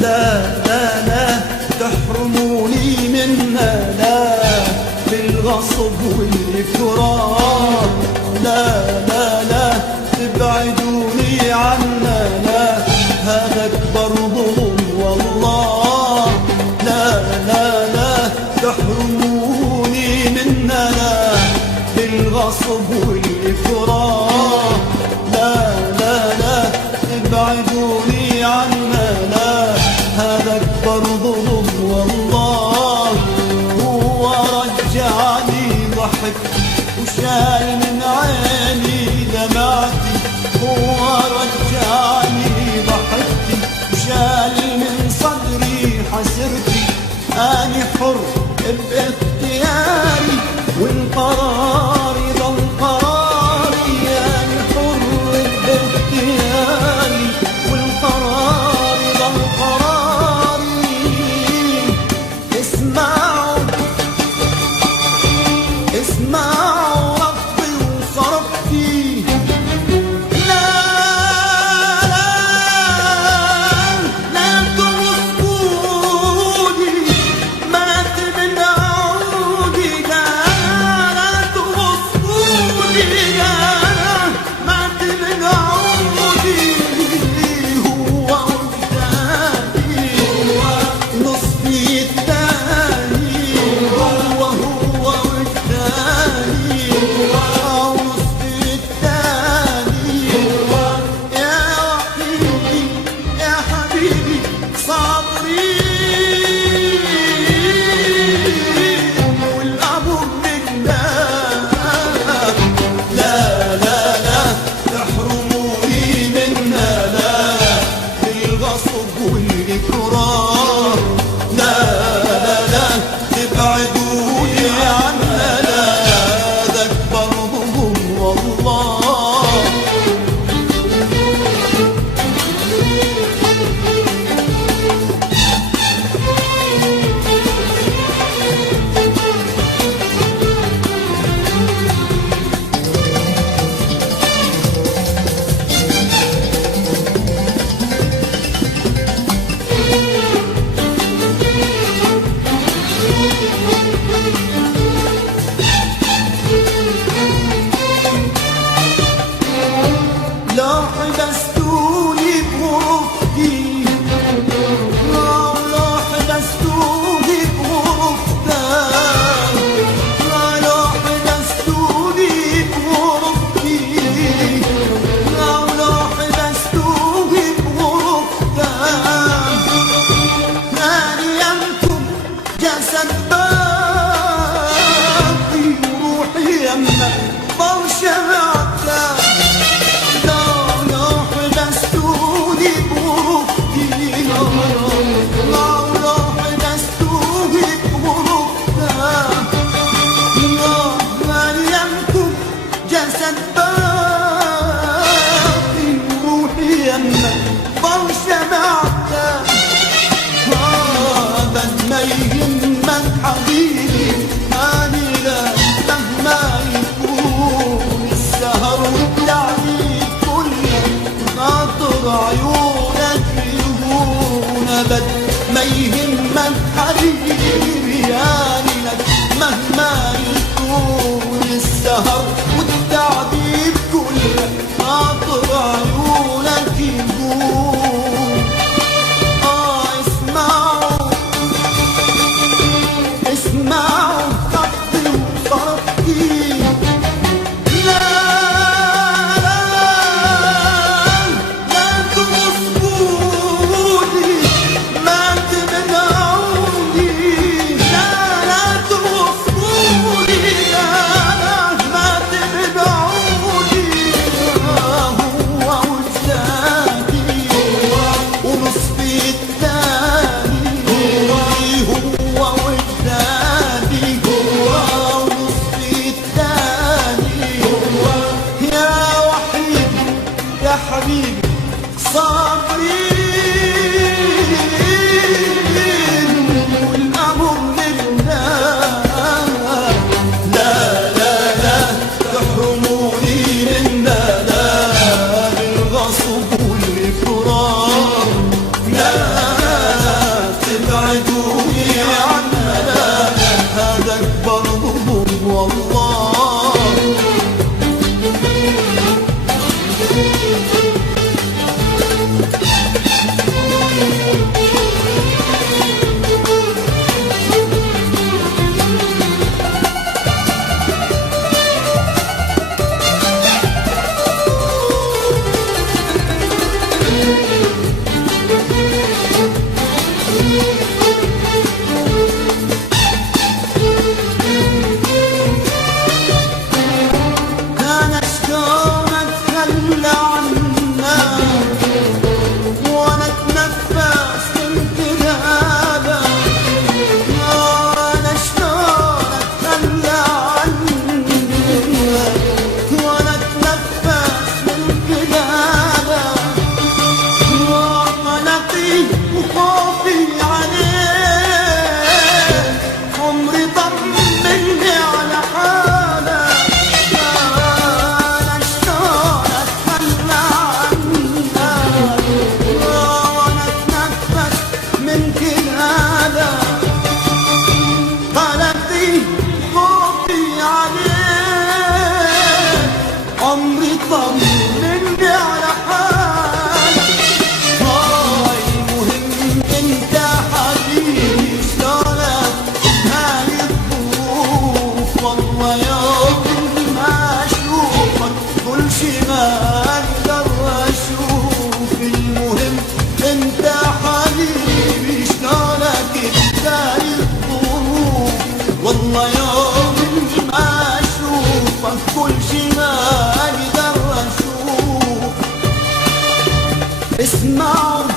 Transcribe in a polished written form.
لا لا لا تحرموني منها، لا بالغصب والإكراه، لا لا لا تبعدوني عنا، لا هذا أكبر ظلم والله، لا لا لا تحرموني منها، لا بالغصب والإكراه، لا لا لا تبعدوني عنا، لا هذا أكبر ظلم والله. هو رجعني ضحك وشال من عيني دمعتي، هو رجعني ضحكتي وشال من صدري حسرتي، أنا حر باختياري والقرار ضل قراري، أنا حر باختياري والقرار ضل قراري. اسمعوا اسمعوا ربي وصرفتي، لا لا لا توصفوني مات من عودي، لا لا توصفوني، لا مات من عودي. هو وجداني هو نصفي الثاني، هو وجداني هو نصفي الثاني، يا وحيدي يا حبيبي صابري والأمر لله، لا لا لا تحرموني منا، لا بالغصب والإكراه، لا لا لا تبعدوني عنا، لا هذا أكبر ظلم والله. لو حبستوني بغرفتي، لو حبستوني بغرفتك، لو حبستوني بغرفتي، لو حبستوني بغرفتك، ثاني يمكن جسد باقي وروحي يمك برشا بعدك، لو حبستوني بغرفتي، لو حبستوني بغرفتك، ما يمكن جسد باقي وروحي يمك برشا بعدك، بس ما يهمك حبيبي أني لا مهما يكون السهر والتعذيب كله خاطر عيونك يهون أبد، ما يهمك حبيبي أني لك مهما يكون السهر والتعذيب كله خاطر عيونك يهون. اسمعوا اسمعوا خطي وصرفتي، لا لا لا توصفوني مات من عودي، لا لا توصفوني، لا مات من عودي. هو وجداني ونصفي الثاني، هو وجداني ونصفي الثاني، يا وحيدي يا حبيبي صابرين والأمر لله، لا لا لا تحرموني منا، لا بالغصب والإكراه، لا اسمعوا